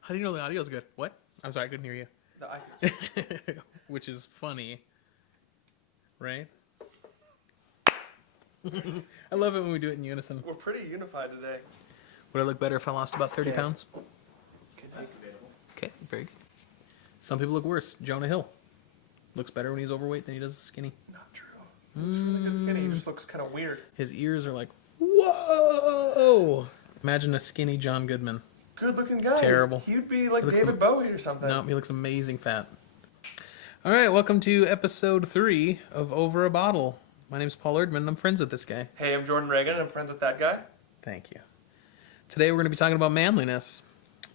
How do you know the audio's good? What? I'm sorry, I couldn't hear you. No, I hear Which is funny, right? I love it when we do it in unison. We're pretty unified today. Would I look better if I lost about 30 Yeah. pounds? That's debatable. Okay, very good. Some people look worse. Jonah Hill looks better when he's overweight than he does skinny. Not true. He looks really good skinny. He just looks kind of weird. His ears are like, whoa! Imagine a skinny John Goodman. Good looking guy. Terrible. He'd be like He looks David Bowie or something. No, he looks amazing fat. All right, welcome to episode 3 of Over a Bottle. My name's Paul Erdman. I'm friends with this guy. Hey, I'm Jordan Reagan. I'm friends with that guy. Thank you. Today we're going to be talking about manliness.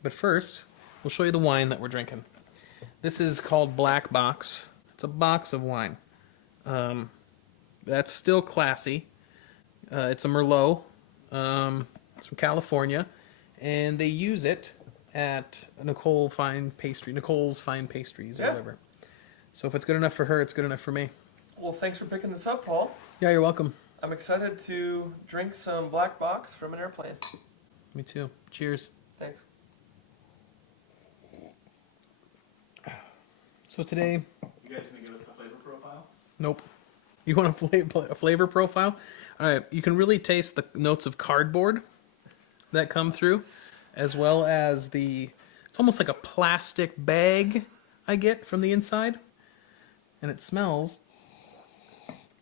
But first, we'll show you the wine that we're drinking. This is called Black Box. It's a box of wine. That's still classy. It's a Merlot. It's from California. And they use it at Nicole's Fine Pastries or Yeah. whatever. So if it's good enough for her, it's good enough for me. Well, thanks for picking this up, Paul. Yeah, you're welcome. I'm excited to drink some Black Box from an airplane. Me too. Cheers. Thanks. So today... You guys gonna give us the flavor profile? Nope. You want a flavor profile? All right. You can really taste the notes of cardboard that come through, as well as it's almost like a plastic bag I get from the inside. And it smells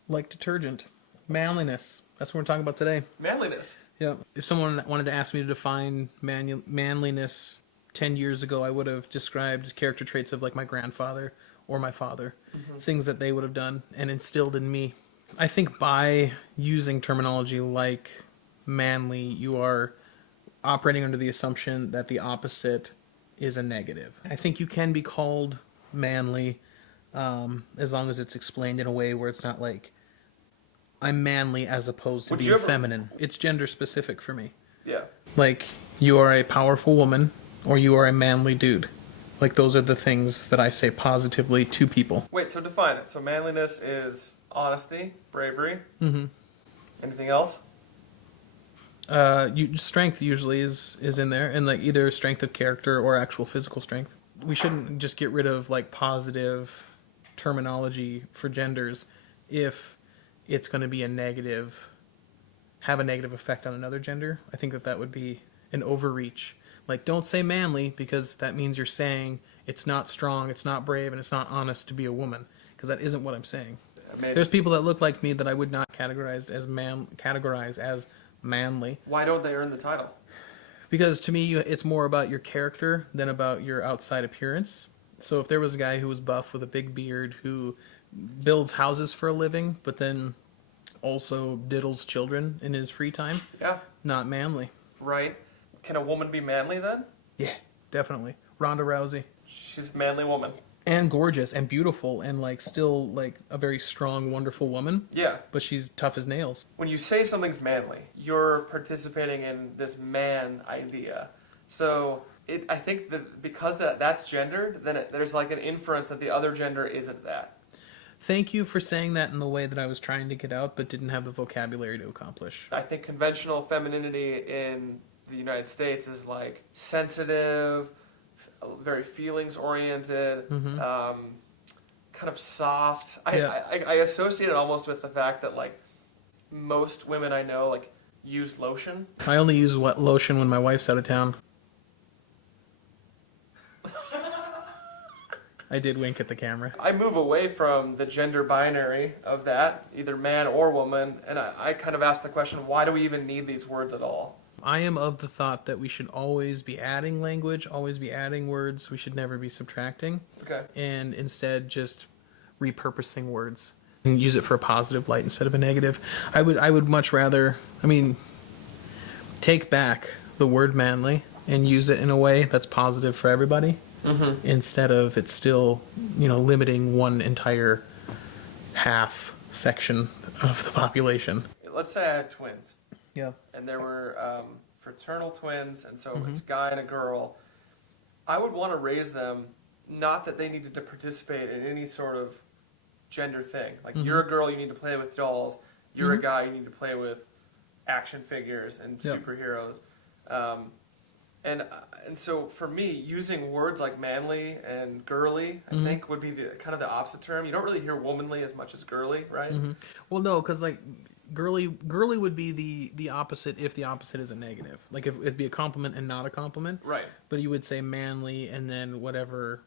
like detergent. Manliness. That's what we're talking about today. Manliness. Yeah. If someone wanted to ask me to define manliness 10 years ago, I would have described character traits of like my grandfather or my father. Things that they would have done and instilled in me. I think by using terminology like manly, you are operating under the assumption that the opposite is a negative. I think you can be called manly as long as it's explained in a way where it's not like I'm manly as opposed to Would you being ever- feminine. It's gender specific for me. Yeah. Like, you are a powerful woman or you are a manly dude. Like, those are the things that I say positively to people. Wait, so define it. So manliness is honesty, bravery. Mm-hmm. Anything else? Strength usually is in there, and like either strength of character or actual physical strength. We shouldn't just get rid of like positive terminology for genders if it's going to be have a negative effect on another gender. I think that would be an overreach. Like, don't say manly because that means you're saying it's not strong, it's not brave, and it's not honest to be a woman. Because that isn't what I'm saying. Maybe. There's people that look like me that I would not categorize as manly. Why don't they earn the title? Because to me, it's more about your character than about your outside appearance. So if there was a guy who was buff with a big beard who builds houses for a living, but then also diddles children in his free time, Yeah. not manly. Right. Can a woman be manly then? Yeah, definitely. Ronda Rousey. She's a manly woman. And gorgeous and beautiful and like still like a very strong, wonderful woman. Yeah. But she's tough as nails. When you say something's manly, you're participating in this man idea. So I think that because that's gendered, then there's like an inference that the other gender isn't that. Thank you for saying that in the way that I was trying to get out, but didn't have the vocabulary to accomplish. I think conventional femininity in the United States is like sensitive, very feelings oriented, kind of soft. Yeah. I associate it almost with the fact that like most women I know like use lotion. I only use wet lotion when my wife's out of town. I did wink at the camera. I move away from the gender binary of that, either man or woman, and I kind of ask the question, why do we even need these words at all? I am of the thought that we should always be adding language, always be adding words. We should never be subtracting. Okay. And instead just repurposing words and use it for a positive light instead of a negative. I would much rather, take back the word manly and use it in a way that's positive for everybody instead of it still, limiting one entire half section of the population. Let's say I had twins. Yeah. And there were fraternal twins, and so it's a guy and a girl. I would want to raise them, not that they needed to participate in any sort of gender thing. Like, you're a girl, you need to play with dolls. You're a guy, you need to play with action figures and Yep. superheroes. And so for me, using words like manly and girly, I think would be the kind of the opposite term. You don't really hear womanly as much as girly, right? Well, no, because like girly would be the opposite if the opposite is a negative. Like if it'd be a compliment and not a compliment. Right. But you would say manly and then whatever,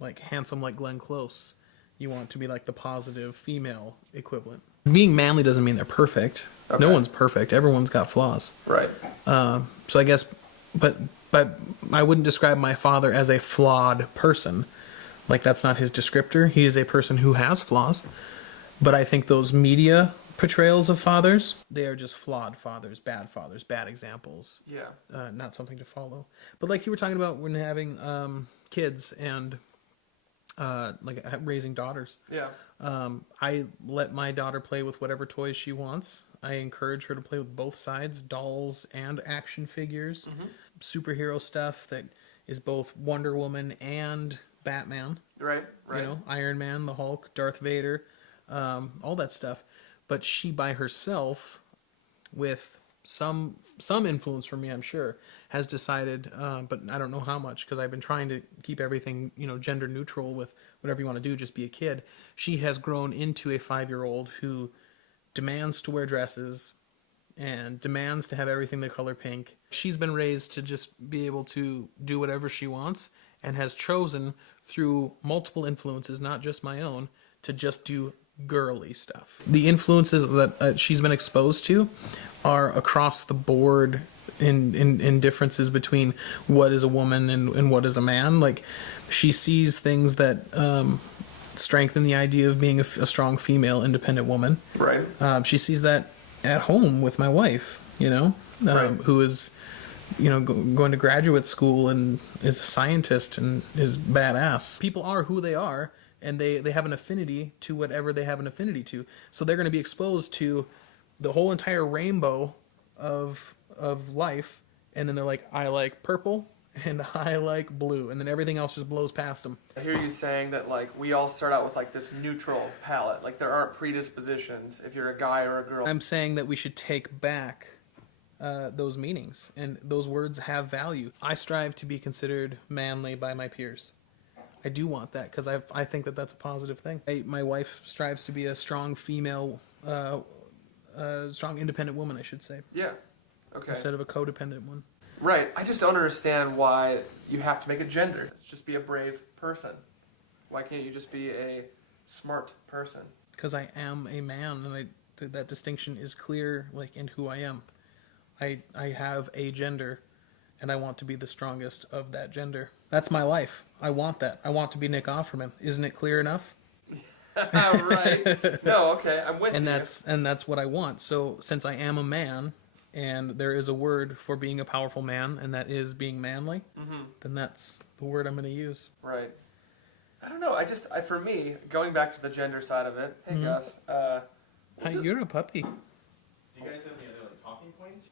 like handsome like Glenn Close, you want to be like the positive female equivalent. Being manly doesn't mean they're perfect. Okay. No one's perfect. Everyone's got flaws. Right. So I guess, but I wouldn't describe my father as a flawed person. Like that's not his descriptor. He is a person who has flaws. But I think those media portrayals of fathers, they are just flawed fathers, bad examples. Yeah. Not something to follow. But like you were talking about when having kids and like raising daughters. Yeah. I let my daughter play with whatever toys she wants. I encourage her to play with both sides, dolls and action figures, superhero stuff that is both Wonder Woman and Batman. Right. Right. You know, Iron Man, the Hulk, Darth Vader, all that stuff. But she by herself, with some influence from me, I'm sure, has decided, but I don't know how much, because I've been trying to keep everything, gender neutral with whatever you want to do, just be a kid. She has grown into a 5-year-old who demands to wear dresses and demands to have everything the color pink. She's been raised to just be able to do whatever she wants and has chosen through multiple influences, not just my own, to just do girly stuff. The influences that she's been exposed to are across the board in differences between what is a woman and what is a man. Like she sees things that strengthen the idea of being a strong female independent woman. Right. She sees that at home with my wife, Right. who is going to graduate school and is a scientist and is badass. People are who they are, and they have an affinity to whatever they have an affinity to. So they're going to be exposed to the whole entire rainbow of life, and then they're like, I like purple and I like blue, and then everything else just blows past them. I hear you saying that like we all start out with like this neutral palette. Like there aren't predispositions if you're a guy or a girl. I'm saying that we should take back those meanings, and those words have value. I strive to be considered manly by my peers. I do want that because I think that that's a positive thing. My wife strives to be a strong female, strong independent woman, I should say, Yeah. Okay. instead of a codependent one. Right. I just don't understand why you have to make a gender. Just be a brave person. Why can't you just be a smart person? Because I am a man, and that distinction is clear, like in who I am. I have a gender, and I want to be the strongest of that gender. That's my life. I want that. I want to be Nick Offerman. Isn't it clear enough? Right. No. Okay. I'm with you. And that's what I want. So since I am a man, and there is a word for being a powerful man, and that is being manly, then that's the word I'm going to use. Right. I don't know. For me, going back to the gender side of it. Hey, Gus. Hi, you're a puppy. Do you guys have any other talking points?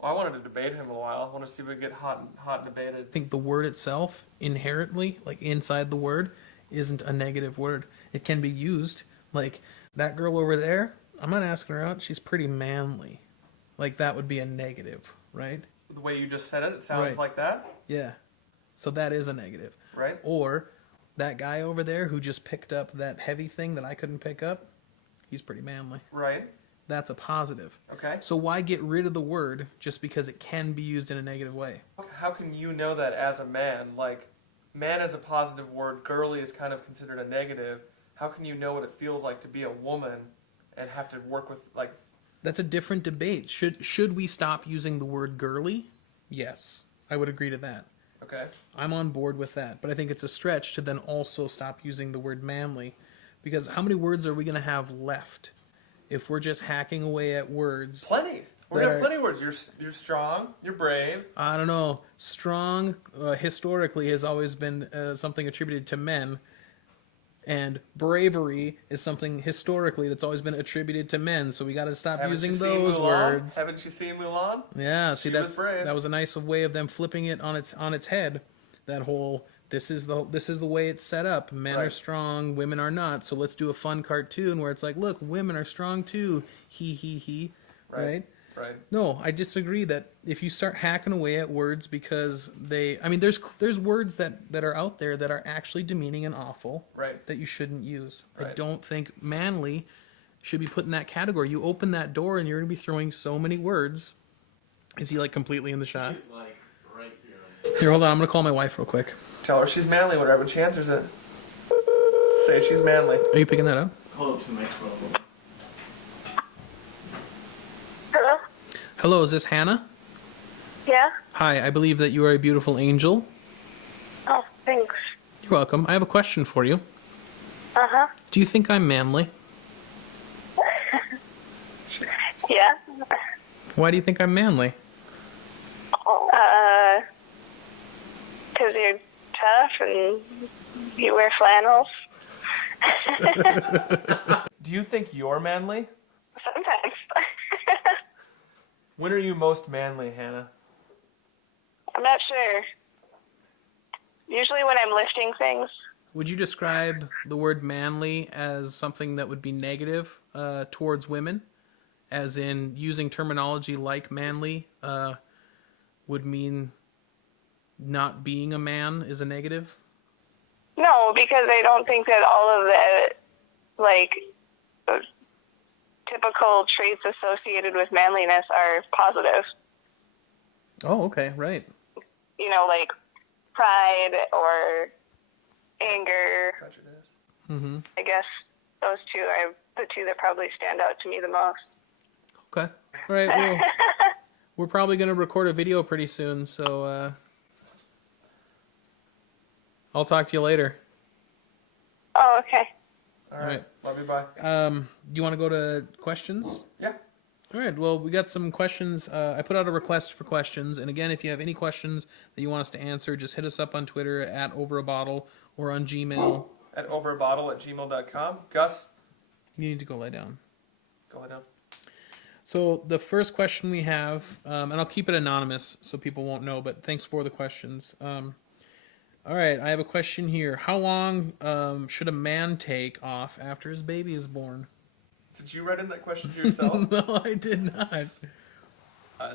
Well, I wanted to debate him a while. I want to see if we get hot and debated. I think the word itself, inherently, like inside the word, isn't a negative word. It can be used. Like, that girl over there, I'm not asking her out, she's pretty manly. Like, that would be a negative, right? The way you just said it, sounds Right. like that. Yeah. So that is a negative. Right. Or, that guy over there who just picked up that heavy thing that I couldn't pick up, he's pretty manly. Right. That's a positive. Okay. So why get rid of the word just because it can be used in a negative way? How can you know that as a man? Like, man is a positive word. Girly is kind of considered a negative. How can you know what it feels like to be a woman and have to work with, like... That's a different debate. Should we stop using the word girly? Yes, I would agree to that. Okay. I'm on board with that, but I think it's a stretch to then also stop using the word manly, because how many words are we going to have left if we're just hacking away at words? Plenty. We're going to have plenty of words. You're strong. You're brave. I don't know. Strong, historically, has always been something attributed to men. And bravery is something historically that's always been attributed to men. So we got to stop Haven't using you seen those Mulan? words. Haven't you seen Mulan? Yeah, see, She was brave. that was a nice way of them flipping it on its head. That whole this is the way it's set up. Men are Right. strong, women are not. So let's do a fun cartoon where it's like, look, women are strong too. He. Right. Right? Right. No, I disagree that if you start hacking away at words because there's words that are out there that are actually demeaning and awful Right. that you shouldn't use. I Right. don't think manly should be put in that category. You open that door and you're going to be throwing so many words. Is he like completely in the shot? He's like right here. Here, hold on. I'm going to call my wife real quick. Tell her she's manly when she answers it. Say she's manly. Are you picking that up? Hold up to the microphone. Hello? Hello, is this Hannah? Yeah? Hi, I believe that you are a beautiful angel. Oh, thanks. You're welcome. I have a question for you. Uh-huh. Do you think I'm manly? Yeah? Why do you think I'm manly? 'Cause you're tough and you wear flannels. Do you think you're manly? Sometimes. When are you most manly, Hannah? I'm not sure. Usually when I'm lifting things. Would you describe the word manly as something that would be negative towards women? As in, using terminology like manly would mean not being a man is a negative? No, because I don't think that all of the, like, typical traits associated with manliness are positive. Oh, okay, right. You know, like pride or anger. Prejudice. Mm-hmm. I guess those two are the two that probably stand out to me the most. Okay. All right, well, we're probably going to record a video pretty soon, so I'll talk to you later. Oh, okay. All All right. right. Love you. Bye. Do you want to go to questions? Yeah. All right, well, we got some questions. I put out a request for questions. And again, if you have any questions that you want us to answer, just hit us up on Twitter at @overabottle or on Gmail. At overabottle@gmail.com. Gus, You need to go lie down. go ahead down. So the first question we have, and I'll keep it anonymous so people won't know, but thanks for the questions. All right, I have a question here. How long should a man take off after his baby is born? Did you write in that question to yourself? No, I did not.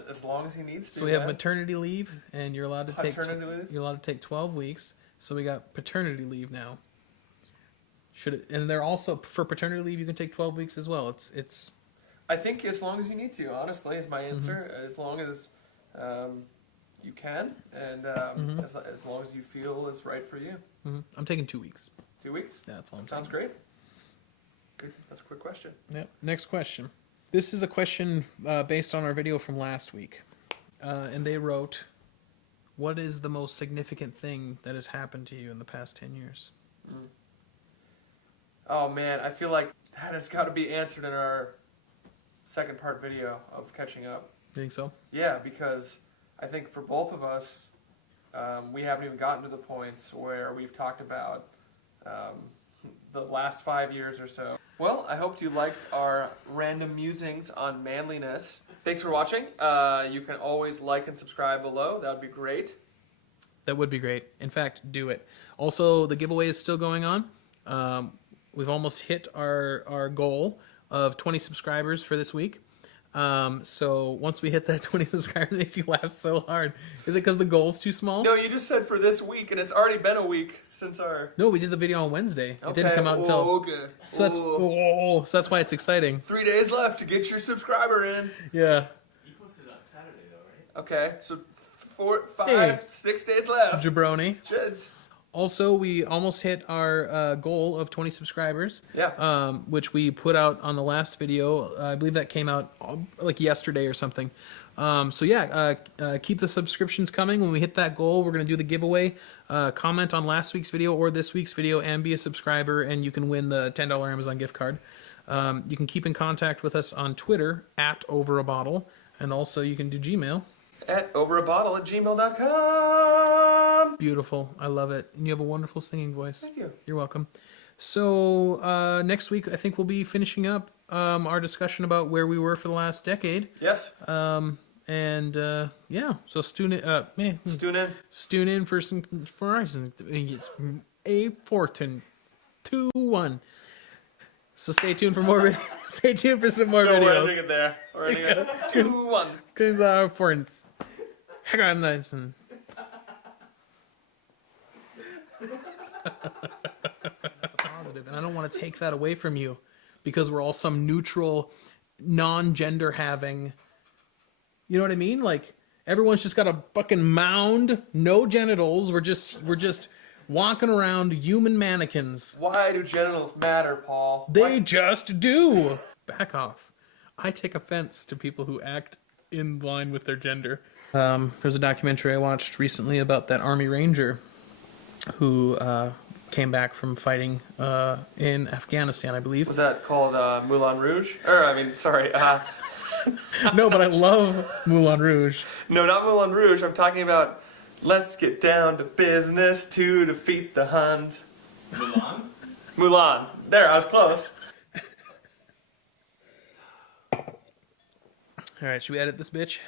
As long as he needs to. So we have man. maternity leave, and you're allowed to Paternity leave? You're allowed to take 12 weeks. So we got paternity leave now. And they're also for paternity leave. You can take 12 weeks as well. It's. I think as long as you need to, honestly, is my answer. Mm-hmm. As long as you can, and Mm-hmm. as long as you feel is right for you. I'm taking 2 weeks. 2 weeks? That's all. I'm Sounds taking. great. Good. That's a quick question. Yep. Next question. This is a question based on our video from last week, and they wrote, "What is the most significant thing that has happened to you in the past 10 years?" Oh man, I feel like that has got to be answered in our second part video of catching up. You think so? Yeah, because I think for both of us, we haven't even gotten to the points where we've talked about the last 5 years or so. Well, I hope you liked our random musings on manliness. Thanks for watching. You can always like and subscribe below. That would be great. That would be great. In fact, do it. Also, the giveaway is still going on. We've almost hit our goal of 20 subscribers for this week. So once we hit that 20 subscribers, it makes you laugh so hard. Is it because the goal's too small? No, you just said for this week, and it's already been a week since our... No, we did the video on Wednesday. It didn't Okay. come out until... Okay. So that's why it's exciting. 3 days left to get your subscriber in. Yeah. You posted on Saturday though, right? Okay, so 4, 5, Hey. 6 days left. Jabroni. Shit. Also, we almost hit our goal of 20 subscribers. Yeah. Which we put out on the last video. I believe that came out like yesterday or something. Keep the subscriptions coming. When we hit that goal, we're going to do the giveaway. Comment on last week's video or this week's video and be a subscriber, and you can win the $10 Amazon gift card. You can keep in contact with us on Twitter at overabottle, and also you can do Gmail. At overabottle@gmail.com. Beautiful. I love it. And you have a wonderful singing voice. Thank you. You're welcome. So next week, I think we'll be finishing up our discussion about where we were for the last decade. Yes. So tune in for some for it's A14 2-1. So stay tuned for more. Stay tuned for some more No, we're videos. ending it there. We're ending it. 2, 1. Because for nice and. That's a positive, and I don't want to take that away from you, because we're all some neutral, non-gender having. You know what I mean? Like everyone's just got a fucking mound, no genitals. We're just walking around human mannequins. Why do genitals matter, Paul? They just do. Back off. I take offense to people who act in line with their gender. There's a documentary I watched recently about that Army Ranger who came back from fighting in Afghanistan, I believe. Was that called Moulin Rouge? Sorry. No, but I love Moulin Rouge. No, not Moulin Rouge. I'm talking about Let's Get Down to Business to Defeat the Huns. Mulan? Mulan. There, I was close. All right, should we edit this bitch?